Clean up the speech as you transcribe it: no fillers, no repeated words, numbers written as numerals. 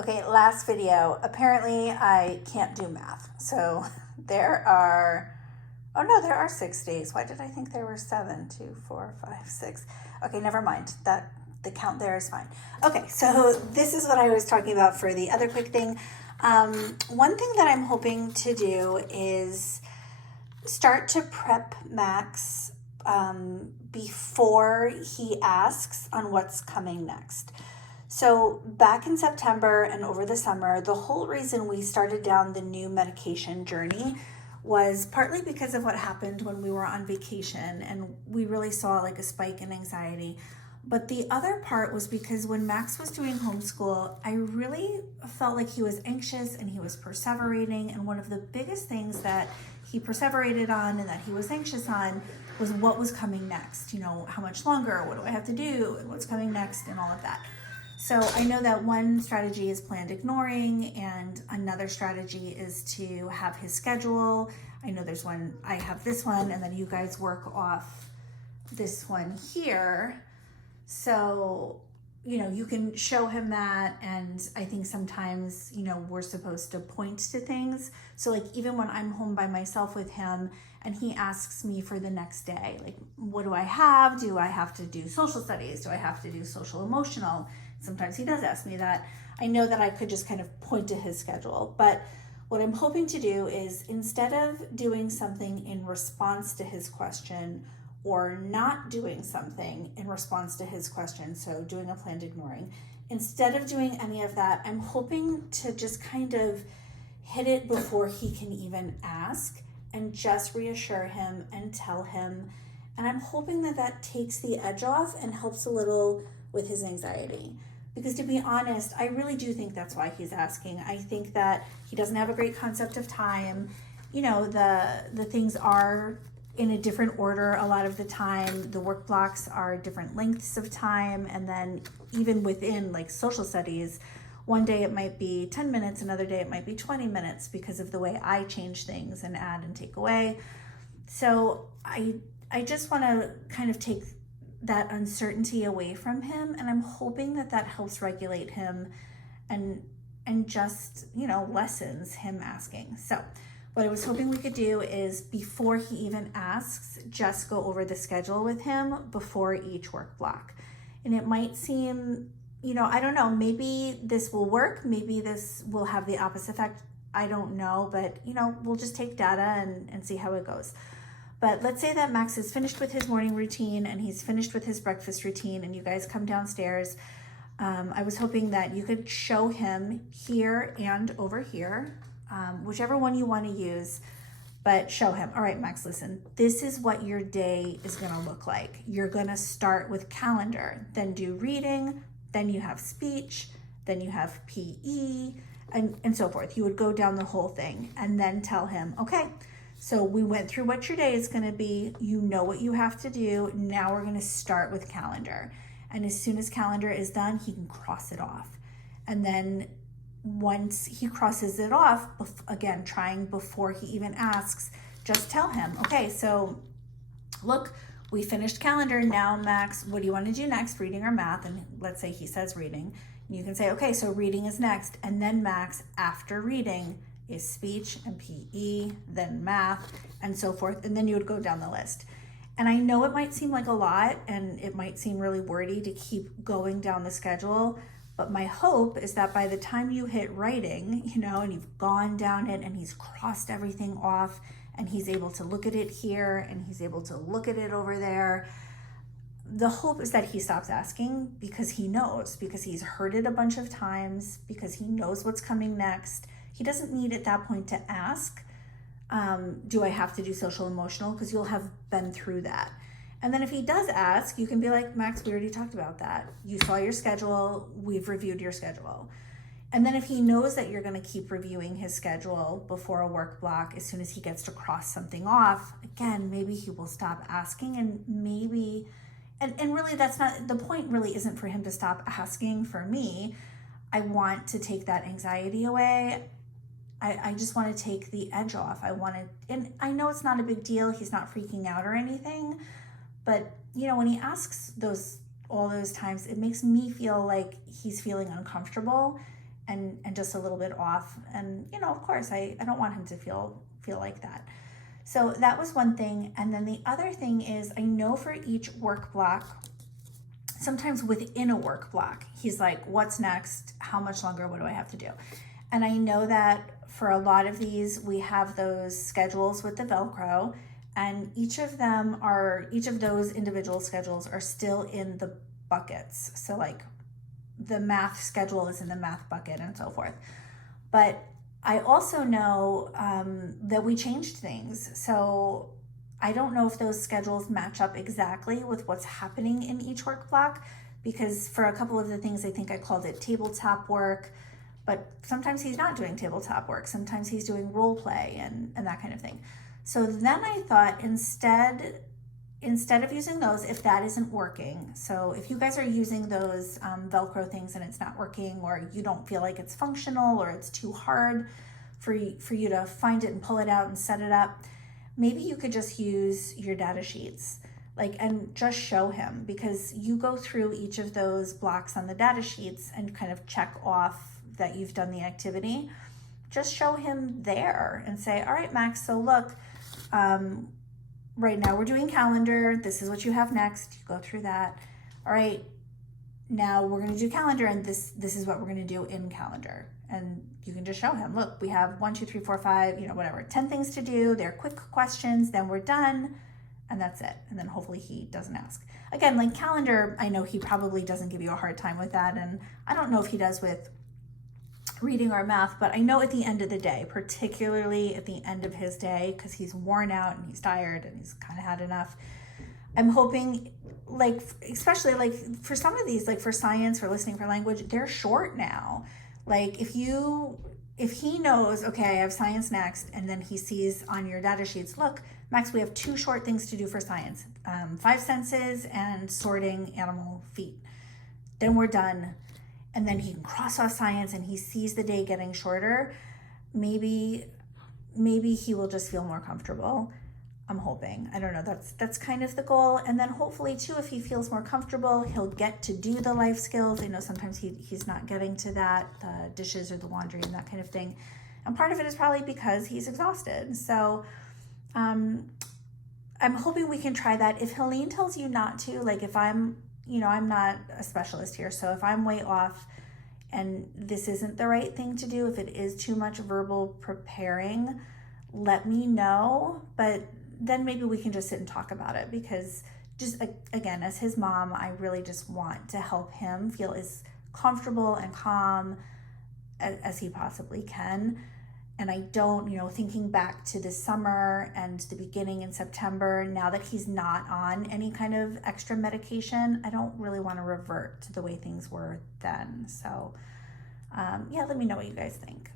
Okay, last video. Apparently I can't do math. So there are, oh no, there are 6 days. Why did I think there were seven? 2, 4, 5, 6. Okay, never mind. That the count there is fine. Okay, so this is what I was talking about for the other quick thing. One thing that I'm hoping to do is start to prep Max before he asks on what's coming next. So back in September and over the summer, the whole reason we started down the new medication journey was partly because of what happened when we were on vacation and we really saw like a spike in anxiety. But the other part was because when Max was doing homeschool, I really felt like he was anxious and he was perseverating. And one of the biggest things that he perseverated on and that he was anxious on was what was coming next. You know, how much longer, what do I have to do, and what's coming next, and all of that. So I know that one strategy is planned ignoring, and another strategy is to have his schedule. I know there's one, I have this one, and then you guys work off this one here. So, you know, you can show him that, and I think sometimes, you know, we're supposed to point to things. So like even when I'm home by myself with him and he asks me for the next day, like, what do I have? Do I have to do social studies? Do I have to do social emotional? Sometimes he does ask me that. I know that I could just kind of point to his schedule, but what I'm hoping to do is instead of doing something in response to his question or not doing something in response to his question, so doing a planned ignoring, instead of doing any of that, I'm hoping to just kind of hit it before he can even ask and just reassure him and tell him. And I'm hoping that that takes the edge off and helps a little with his anxiety. Because to be honest, I really do think that's why he's asking. I think that he doesn't have a great concept of time. You know, the things are in a different order a lot of the time. The work blocks are different lengths of time. And then even within like social studies, one day it might be 10 minutes, another day it might be 20 minutes because of the way I change things and add and take away. So I just want to kind of take that uncertainty away from him, and I'm hoping that that helps regulate him and just, you know, lessens him asking. So what I was hoping we could do is before he even asks, just go over the schedule with him before each work block. And it might seem, you know, I don't know, maybe this will work, maybe this will have the opposite effect, I don't know, but you know, we'll just take data and see how it goes. But let's say that Max is finished with his morning routine and he's finished with his breakfast routine and you guys come downstairs. I was hoping that you could show him here and over here, whichever one you want to use, but show him, all right, Max, listen, this is what your day is going to look like. You're going to start with calendar, then do reading, then you have speech, then you have PE, and so forth. You would go down the whole thing and then tell him, okay, so we went through what your day is going to be. You know what you have to do. Now we're going to start with calendar. And as soon as calendar is done, he can cross it off. And then once he crosses it off, again, trying before he even asks, just tell him, okay, so look, we finished calendar. Now, Max, what do you want to do next, reading or math? And let's say he says reading. And you can say, okay, so reading is next. And then Max, after reading, is speech and PE, then math, and so forth. And then you would go down the list. And I know it might seem like a lot and it might seem really wordy to keep going down the schedule, but my hope is that by the time you hit writing, you know, and you've gone down it and he's crossed everything off and he's able to look at it here and he's able to look at it over there, the hope is that he stops asking because he knows, because he's heard it a bunch of times, because he knows what's coming next. He doesn't need at that point to ask, do I have to do social emotional? Because you'll have been through that. And then if he does ask, you can be like, Max, we already talked about that. You saw your schedule. We've reviewed your schedule. And then if he knows that you're going to keep reviewing his schedule before a work block, as soon as he gets to cross something off, again, maybe he will stop asking and maybe, and really that's not, the point really isn't for him to stop asking for me. I want to take that anxiety away. I just want to take the edge off. And I know it's not a big deal. He's not freaking out or anything, but you know, when he asks all those times, it makes me feel like he's feeling uncomfortable. and just a little bit off. And, you know, of course, I don't want him to feel like that. So that was one thing. And then the other thing is, I know for each work block, sometimes within a work block, he's like, what's next? How much longer? What do I have to do? And I know that for a lot of these, we have those schedules with the Velcro, and each of those individual schedules are still in the buckets. So like the math schedule is in the math bucket and so forth. But I also know that we changed things. So I don't know if those schedules match up exactly with what's happening in each work block, because for a couple of the things, I think I called it tabletop work, but sometimes he's not doing tabletop work. Sometimes he's doing role play and that kind of thing. So then I thought instead of using those, if that isn't working, so if you guys are using those Velcro things and it's not working, or you don't feel like it's functional, or it's too hard for you to find it and pull it out and set it up, maybe you could just use your data sheets, and just show him, because you go through each of those blocks on the data sheets and kind of check off that you've done the activity. Just show him there and say, all right, Max, so look, right now we're doing calendar. This is what you have next. You go through that. All right, now we're going to do calendar, and this is what we're going to do in calendar. And you can just show him, look, we have 1, 2, 3, 4, 5, 10 things to do. They're quick questions, then we're done, and that's it. And then hopefully he doesn't ask. Again, calendar, I know he probably doesn't give you a hard time with that, and I don't know if he does with reading or math, but I know at the end of the day, particularly at the end of his day, because he's worn out and he's tired and he's kind of had enough, I'm hoping, especially for some of these, for science, for listening, for language, they're short now. If he knows, okay, I have science next, and then he sees on your data sheets, look, Max, we have 2 short things to do for science, 5 senses and sorting animal feet. Then we're done. And then he can cross off science, and he sees the day getting shorter. Maybe he will just feel more comfortable. I'm hoping. I don't know. That's kind of the goal. And then hopefully too, if he feels more comfortable, he'll get to do the life skills. I know sometimes he's not getting to that, the dishes or the laundry and that kind of thing. And part of it is probably because he's exhausted. So I'm hoping we can try that. If Helene tells you not to, if I'm not a specialist here, so if I'm way off and this isn't the right thing to do, if it is too much verbal preparing, let me know. But then maybe we can just sit and talk about it, because just, again, as his mom, I really just want to help him feel as comfortable and calm as he possibly can. And I don't, thinking back to the summer and the beginning in September, now that he's not on any kind of extra medication, I don't really want to revert to the way things were then. So, let me know what you guys think.